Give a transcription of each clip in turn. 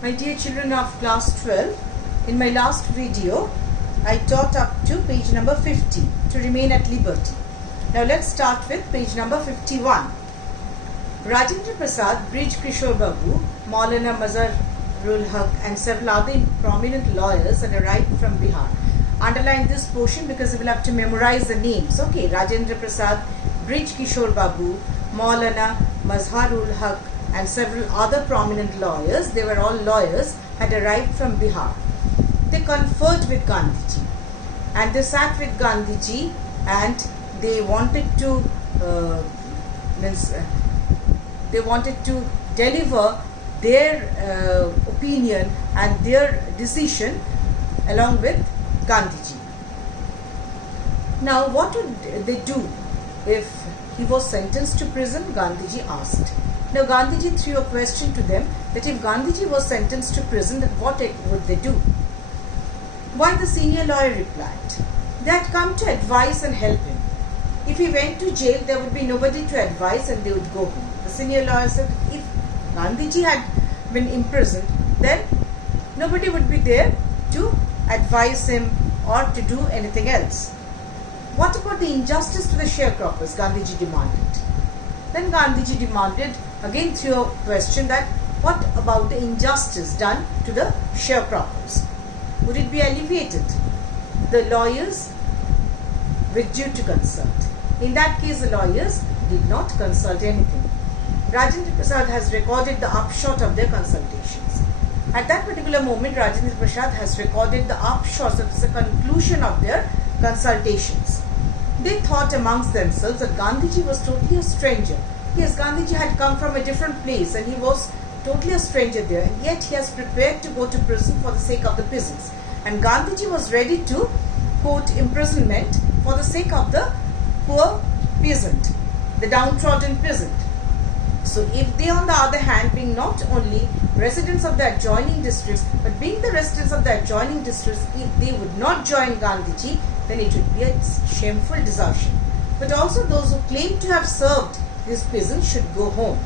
My dear children of class 12, in my last video, I taught up to page number 50, to remain at liberty. Now let's start with page number 51. Rajendra Prasad, Brij Kishore Babu, Maulana Mazharul Haq and several other prominent lawyers had arrived from Bihar. Underline this portion because you will have to memorize the names. Okay, Rajendra Prasad, Brij Kishore Babu, Maulana Mazharul Haq and several other prominent lawyers, they were all lawyers, had arrived from Bihar. They conferred with Gandhiji and they sat with Gandhiji and they wanted to deliver their opinion and their decision along with Gandhiji. Now what would they do if he was sentenced to prison? Gandhiji asked. Now Gandhiji threw a question to them that if Gandhiji was sentenced to prison, then what would they do? Why, the senior lawyer replied, they had come to advise and help him. If he went to jail, there would be nobody to advise and they would go home. The senior lawyer said, if Gandhiji had been imprisoned, then nobody would be there to advise him or to do anything else. What about the injustice to the sharecroppers? Gandhiji demanded. Then Gandhiji demanded, again through a question, that what about the injustice done to the sharecroppers? Would it be alleviated? The lawyers withdrew to consult. In that case, the lawyers did not consult anything. Rajendra Prasad has recorded the upshot of their consultations. At that particular moment, Rajendra Prasad has recorded the upshot, so it's a conclusion of their consultations. They thought amongst themselves that Gandhiji was totally a stranger. Yes, Gandhiji had come from a different place and he was totally a stranger there, and yet he has prepared to go to prison for the sake of the peasants. And Gandhiji was ready to quote imprisonment for the sake of the poor peasant, the downtrodden peasant. So if they, on the other hand, being not only residents of the adjoining districts, but being the residents of the adjoining districts, if they would not join Gandhiji, then it would be a shameful desertion. But also those who claim to have served these peasants should go home.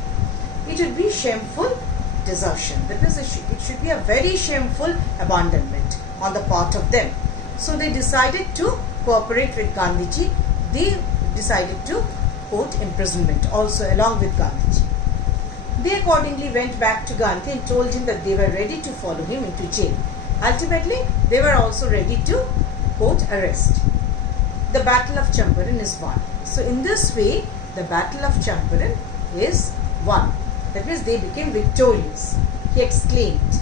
It would be shameful desertion. That is, it should be a very shameful abandonment on the part of them. So they decided to cooperate with Gandhiji. They decided to quote imprisonment also along with Gandhiji. They accordingly went back to Gandhi and told him that they were ready to follow him into jail. Ultimately, they were also ready to quote arrest. The Battle of Champaran is won. So in this way, the Battle of Champaran is won. That means they became victorious, he exclaimed.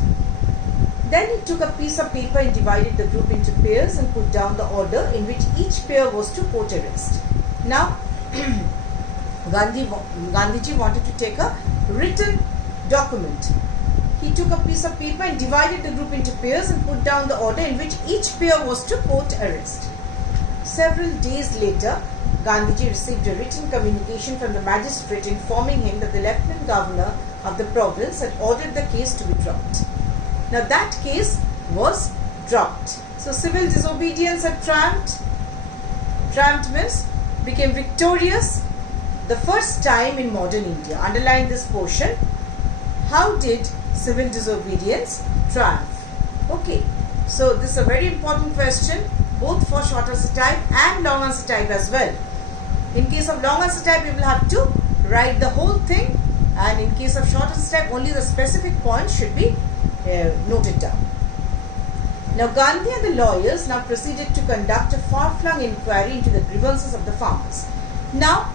Then he took a piece of paper and divided the group into pairs and put down the order in which each pair was to quote arrest. Now, Gandhiji wanted to take a written document. He took a piece of paper and divided the group into pairs and put down the order in which each pair was to quote arrest. Several days later, Gandhiji received a written communication from the magistrate informing him that the Lieutenant Governor of the province had ordered the case to be dropped. Now that case was dropped. So civil disobedience had triumphed. Triumphed means became victorious the first time in modern India. Underline this portion. How did civil disobedience triumph? Okay, so this is a very important question, both for short answer type and long answer type as well. In case of long answer type, we will have to write the whole thing, and in case of short answer type, only the specific points should be noted down. Now Gandhi and the lawyers now proceeded to conduct a far-flung inquiry into the grievances of the farmers. Now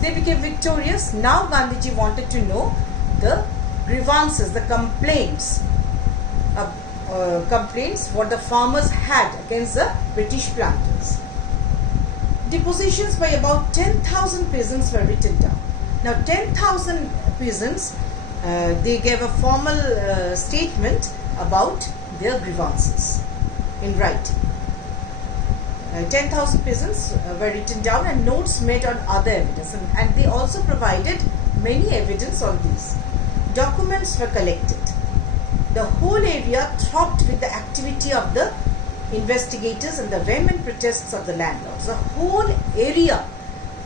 they became victorious. Now Gandhiji wanted to know the grievances, the complaints what the farmers had against the British planters. Depositions by about 10,000 peasants were written down. Now 10,000 peasants, they gave a formal statement about their grievances in writing. 10,000 peasants were written down and notes made on other evidence, and they also provided many evidence on these. Documents were collected. The whole area throbbed with the activity of the investigators and the vehement protests of the landlords. The whole area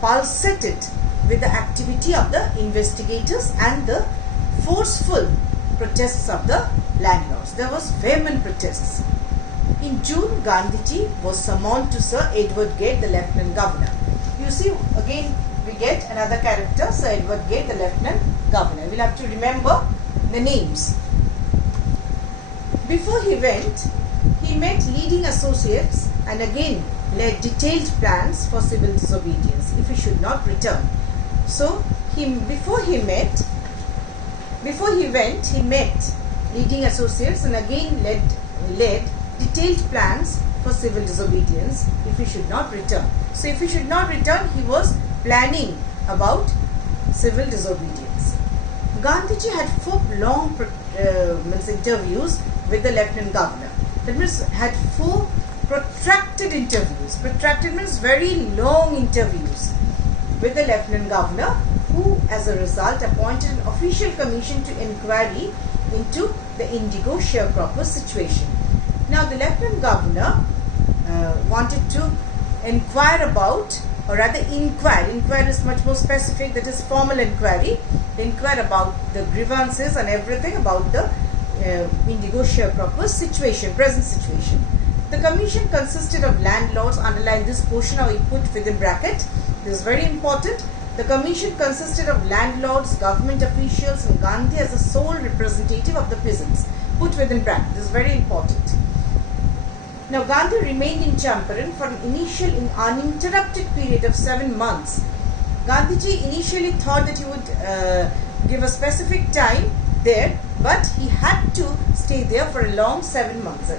pulsated with the activity of the investigators and the forceful protests of the landlords. There was vehement protests. In June, Gandhiji was summoned to Sir Edward Gate, the Lieutenant Governor. You see, again we get another character, Sir Edward Gate, the Lieutenant Governor. We'll have to remember the names. Before he went, he met leading associates and again laid detailed plans for civil disobedience if he should not return. So, before he went, he met leading associates and again led detailed plans for civil disobedience if he should not return. So, if he should not return, he was planning about civil disobedience. Gandhiji had 4 long interviews with the Lieutenant Governor. That means had 4 protracted interviews. Protracted means very long interviews with the Lieutenant Governor, who as a result appointed an official commission to inquiry into the Indigo sharecropper situation. Now the Lieutenant Governor wanted to inquire about, or rather inquire is much more specific, that is formal inquiry. They inquire about the grievances and everything about the Indigo sharecroppers situation, present situation. The commission consisted of landlords, underline this portion or you put within bracket, this is very important. The commission consisted of landlords, government officials and Gandhi as the sole representative of the peasants. Put within bracket, this is very important. Now Gandhi remained in Champaran for an initial uninterrupted period of 7 months. Gandhiji initially thought that he would give a specific time there, but he had to stay there for a long 7 months.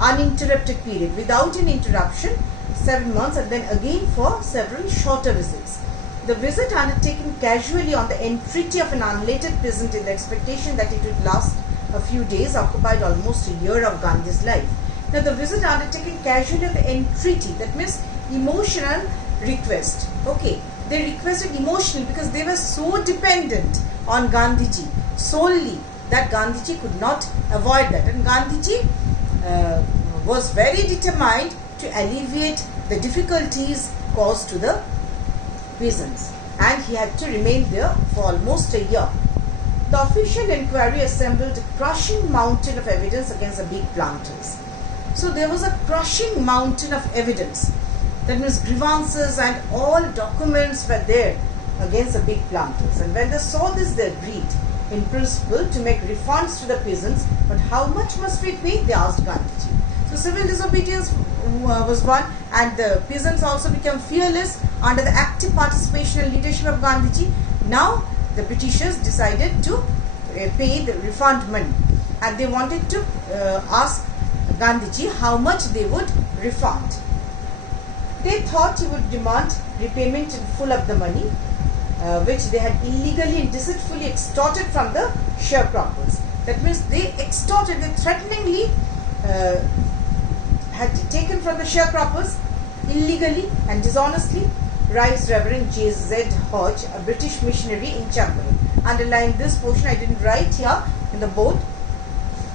Uninterrupted period, without an interruption, 7 months, and then again for several shorter visits. The visit, undertaken casually on the entreaty of an unrelated peasant in the expectation that it would last a few days, occupied almost a year of Gandhi's life. Now the visit undertaken casually on the entreaty, that means emotional request. Okay, they requested emotionally because they were so dependent on Gandhiji solely that Gandhiji could not avoid that, and Gandhiji was very determined to alleviate the difficulties caused to the peasants, and he had to remain there for almost a year. The official inquiry assembled a crushing mountain of evidence against the big planters. So there was a crushing mountain of evidence. That means grievances and all documents were there against the big planters. And when they saw this, they agreed in principle to make refunds to the peasants. But how much must we pay? They asked Gandhiji. So civil disobedience was one, and the peasants also became fearless under the active participation and leadership of Gandhiji. Now the Britishers decided to pay the refund money, and they wanted to ask Gandhiji how much they would refund. They thought he would demand repayment in full of the money which they had illegally and deceitfully extorted from the sharecroppers. That means they extorted, they threateningly had taken from the sharecroppers illegally and dishonestly, writes Reverend J.Z. Hodge, a British missionary in Champaran. Underline this portion, I didn't write here in the board.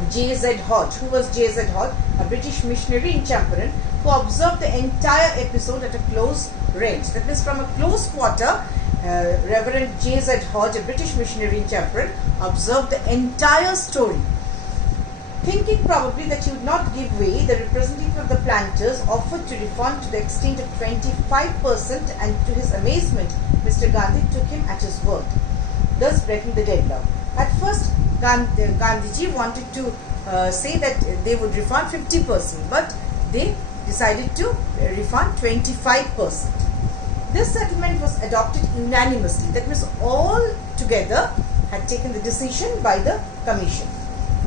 J.Z. Hodge. Who was J.Z. Hodge? A British missionary in Champaran who observed the entire episode at a close range. That means from a close quarter, Reverend J.Z. Hodge, a British missionary in Champaran, observed the entire story. Thinking probably that he would not give way, the representative of the planters offered to refund to the extent of 25%, and to his amazement, Mr. Gandhi took him at his word, thus breaking the deadlock. At first, Gandhiji wanted to say that they would refund 50%, but they decided to refund 25%. This settlement was adopted unanimously. That means all together had taken the decision by the commission.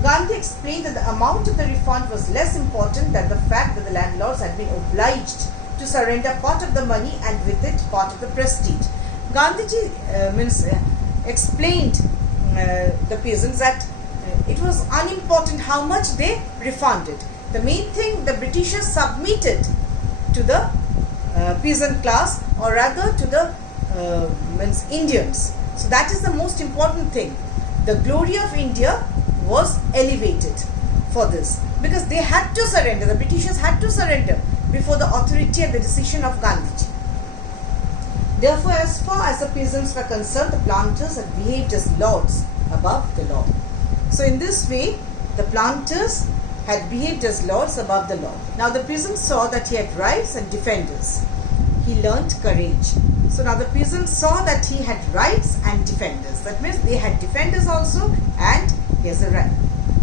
Gandhi explained that the amount of the refund was less important than the fact that the landlords had been obliged to surrender part of the money and with it part of the prestige. Gandhiji explained the peasants that it was unimportant how much they refunded. The main thing, the Britishers submitted to the peasant class, or rather to the Indians. So that is the most important thing. The glory of India was elevated for this, because they had to surrender, the Britishers had to surrender before the authority and the decision of Gandhiji. Therefore, as far as the peasants were concerned, the planters had behaved as lords above the law. So in this way, The planters had behaved as lords above the law. Now the peasant saw that he had rights and defenders. He learnt courage. So now the peasant saw that he had rights and defenders. That means they had defenders also, and he has a right.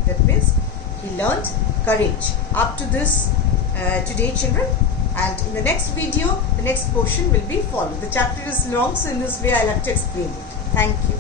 That means he learnt courage. Up to this today, children. And in the next video, the next portion will be followed. The chapter is long, so in this way I'll have to explain it. Thank you.